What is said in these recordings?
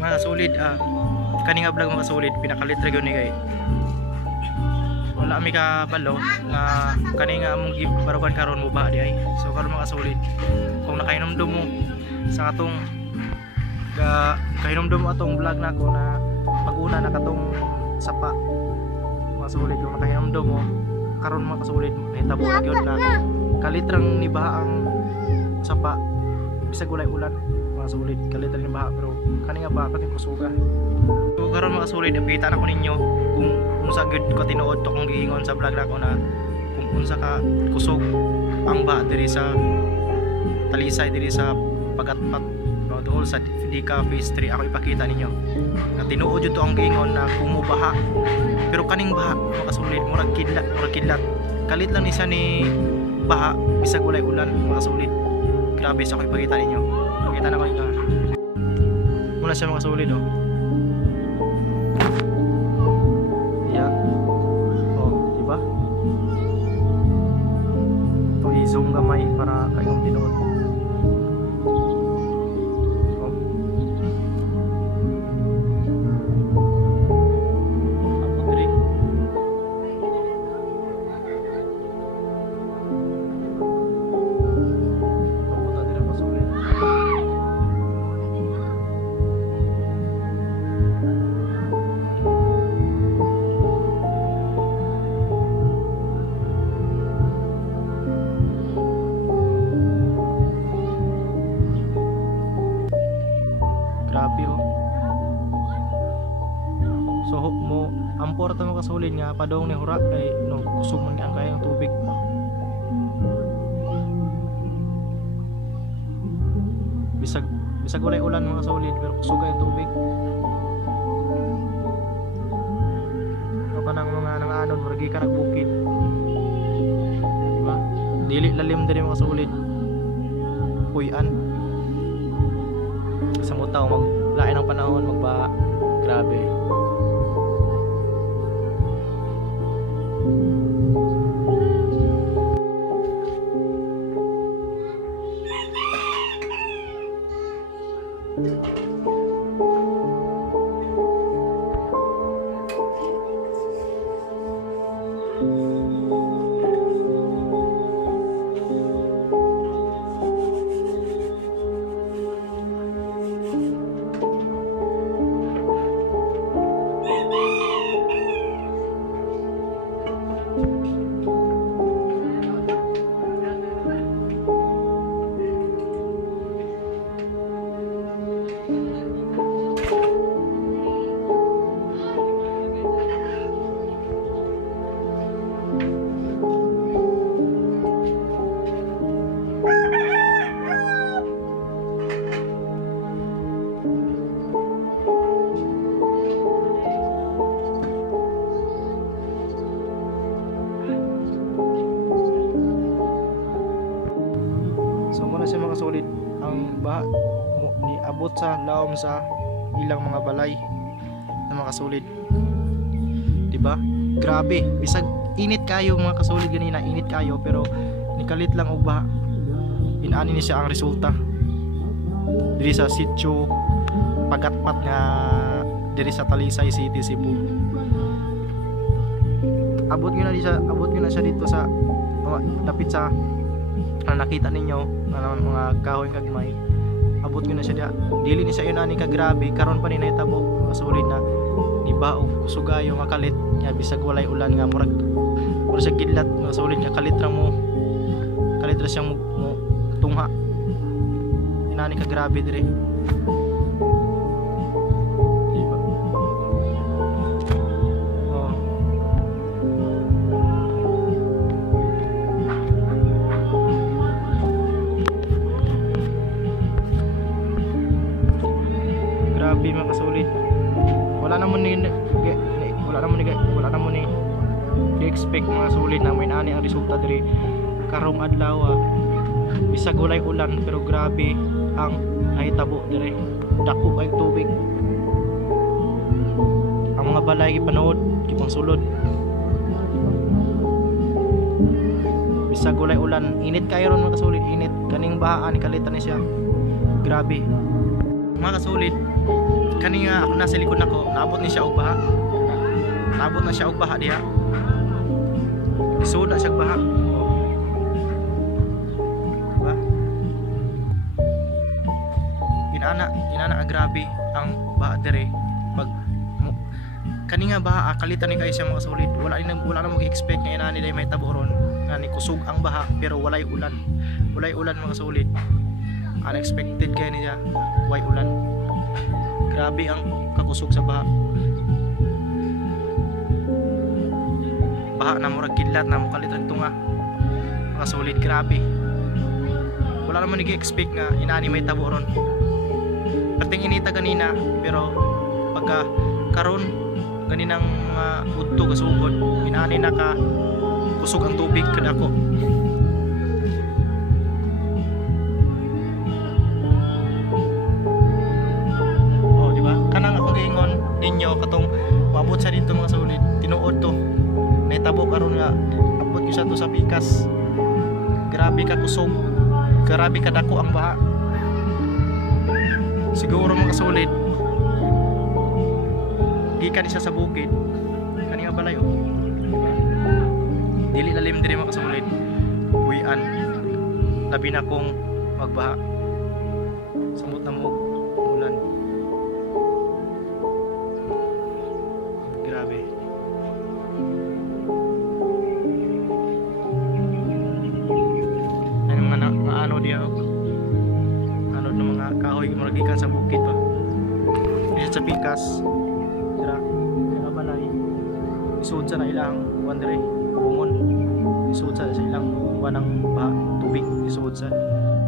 Mga kasulid, kani nga vlog mga kasulid, pinakalit ra gyud ni kay wala mi ka balo nga kani nga among gibarugan karon mo ba di ay. So karon mga kasulid, kung nakainomdom mo sa atong kahinomdom mo atong vlog nako na pag-una na katong sapa mga kasulid, kung nakahinomdom mo karon mga kasulid, nahitabo na gyud na kalitrang ni baha ang sapa bisag walay ulan mga kasulid, kalitrang ni baha pero kani nga baha kating kusuga. So karon mga kasulid, update na ko ninyo kung unsa gyud ko tinuod to kung giingon sa vlog nako na kung unsa ka kusog ang baha diri sa Talisay, diri sa Pagatpat dool sa Fidika Phase 3. Ako ipakita ninyo na tinuod jud to ang giingon na kung mubaha pero kaning baha mga kasulid murag kidlat kalit lang ni siya ni baha bisag walay ulan mga kasulid. Grabe, sa ako ipakita ninyo, pakita na ko ninyo muna siya mga kasulid oh. Yeah. Oh, diba? Ito i-zoom gamay para kayong tinuod. Oh. Ako diri. Papunta diri mga kasulid. Grabe oh. So mo ampor ta mo kasulid nga padong ni hura kay no kusog man ang kayang tubig. Bisag walay ulan mga kasulid pero kusog ang tubig. Ano kanang mga nanganon murag ka nagbukid. Diba? Dili lalim diri mga kasulid. Puy-an. Sa mutaw maglain ang panahon magba. Grabe. So muna siya mga kasulid, ang baha ni abot sa laom sa ilang mga balay na mga kasulid. Diba? Grabe, bisag init kayo mga kasulid ganina, init kayo pero nikalit lang og baha. Inani ni siya ang resulta. Diri sa sitio Pagatpat nga diri sa Talisay City, Cebu. Abot yun na siya dito sa lapit sa nakita ninyo mga kahoy kagmay. Abot ko na siya dia. Dili ni siya yun ani ka grabe karon pa ni nahitabo mga solid na ni baog kusugayo nga kalit nga bisag walay ulan nga murag siya kidlat nga solid nga kalit ra siyang mo tungha. Inani ka grabe dire. Diba? Oh. Grabe mga kasulid. Wala naman ni expect mga sulit na may ani ang resulta diri karong adlaw. Bisag walay ulan pero grabe ang nahitabo diri. Dako kay tubig. Ang mga balay gipanood, gipang sulod. Bisag walay ulan, init kayo ron mga kasulit, init. Kaning bahaan kalitan ni siya. Grabe. Mga kasulit, kani nga ako nasa likod nako, naabot ni siya og baha. Naabot na siya og baha diha. Isuod na siya og baha. Diba? Inana grabe ang baha dire. Pag kani nga baha kalitan ni kay siya mga solid. Wala na mag-expect nga inani day may tabo ron. Nga ni kusog ang baha pero walay ulan. Walay ulan mga solid. Unexpected kay niya. Way ulan. Grabe ang kakusog sa baha. Baha na murag kidlat na mo kalitan tunga. Mga solid grabe. Wala naman nag-expect nga inani may tabo ron. Perting inita kanina pero pagka karon ganinang udto kasugod inani na ka kusog ang tubig kadako. Oh di ba kanang akong giingon ninyo katong maabot sa dito mga solid tinuod to naitabo karon nga abot gyud sa to sa pikas. Grabe ka kusog, grabe ka dako ang baha. Siguro mga solid gikan siya sa bukid kani nga balay oh. Dili lalim diri mga solid buyan labi na kong magbaha samot na mo ulan. Grabe. Ano mga ano diya ano ng mga kahoy maragikan sa bukid pa diya sa pikas dira nga balay isuod sa na ilang wandere bungon isuod sa ilang wanang tubig isuod sa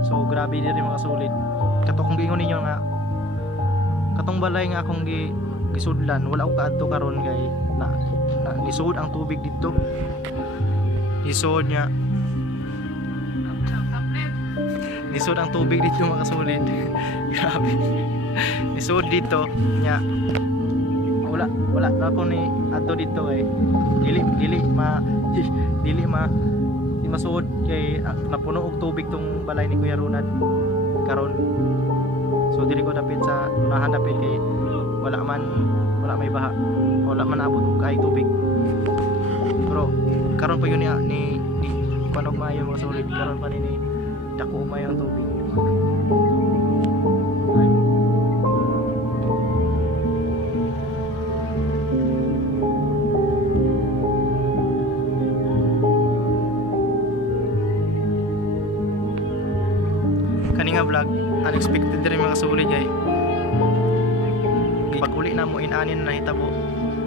so grabe diri mga solid kato kung gingon ninyo nga katong balay nga akong gisudlan wala ko kaadto karon kay na isuod ang tubig dito isuod niya isuod ang tubig dito mga solid. Grabe isuod dito nya wala na ako ni ato dito eh dili masuod kay napuno og tubig tong balay ni Kuya Ronald karon so dili ko dapit sa unahan dapit kay wala may baha wala man abot og kay tubig pero karon pa yun ni panog maayo mga solid karon pa ni dako maayo ang tubig. Kani nga vlog unexpected rin mga solid kay pag uli na mo inanin na hitabo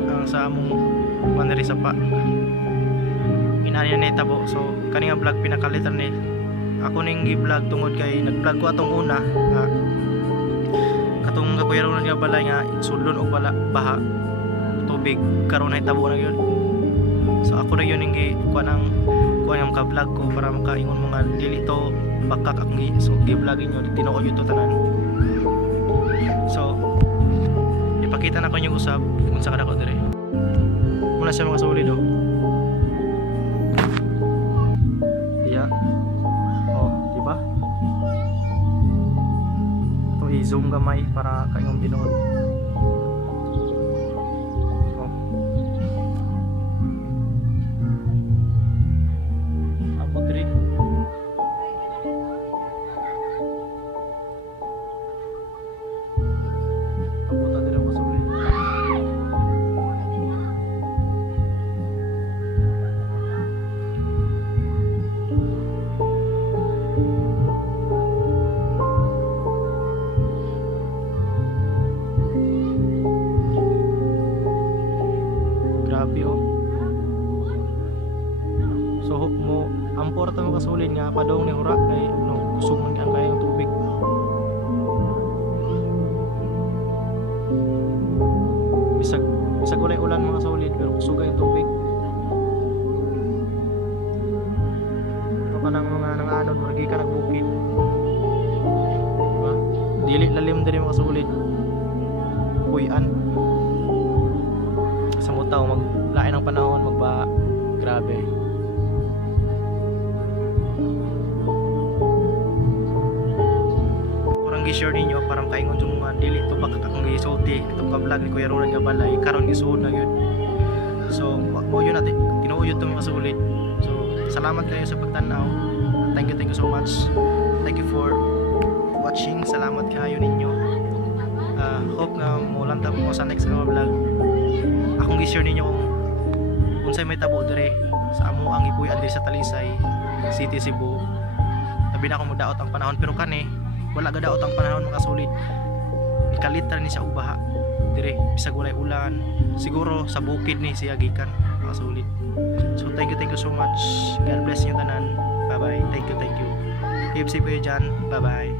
ang sa among maneri sa pa inanin na hitabo so kani nga vlog pinakalitan ni ako ning gi-vlog tungod kay nag-vlog ko atong una nga katong Kuya Ronald nga balay nga sudlon og baha tubig karon na hitabo na gyud so ako na yun ning kuan ang ka-vlog ko para makaingon mo nga dili to bakak akong gi-vlogin nyo tinuod yun to tanan so ipakita na ko yung usab kung sa kadako dire muna siya mga solid oh iya oh diba ito i-zoom gamay para kaingong tinuod oh abot dire so mo ampor ta mo kasulin nga padong ni hura kay no kusog man ang kayang tubig bisag ulay ulan mga solid pero kusog ang tubig kapag mga nanganod maragi ka nagbukid diba dili lalim din mga solid buyan sa mutaw maglain ng panahon magba grabe kurang gi-share ninyo para makaingon sa mga dili to baka akong gi-sold birthday itong ka-vlog ni Kuya Ronald nga balay karon isuod na gyud. So mo yun natin tinuo yun itong masulit. So salamat kayo sa pagtanaw. Thank you so much. Thank you for watching. Salamat kayo ninyo. Hope nga mo lang mo sa next nga vlog. Akong gi-share ninyo kung unsay may tabo dire sa amo ang ipuy adri sa Talisay City, Cebu. Sabi na akong magdaot ang panahon pero kani wala gadaot ang panahon makasulit. Ikalitra ni sa ubaha dire bisag walay ulan. Siguro sa bukid ni siya gikan makasulit. So thank you so much. God bless you tanan. Bye bye. Thank you. Keep safe kayo dyan. Bye bye.